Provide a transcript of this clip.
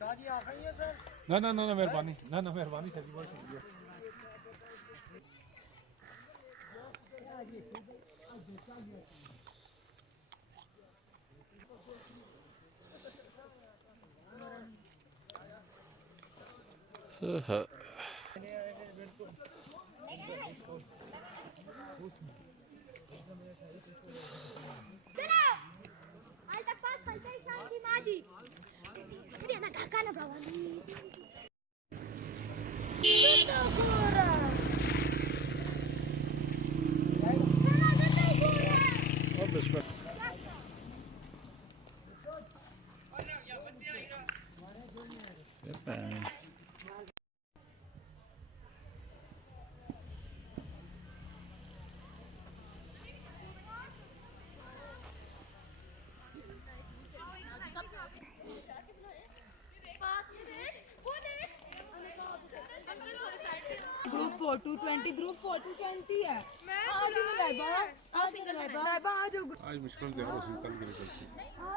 ना ना ना ना मेहरबानी ना ना मेहरबानी सर जी बहुत शुक्रिया ग्रुप 4 220 ग्रुप 4 220 है आज नहीं लाइबा आज मुश्किल दे रहा है कल मेरे कल से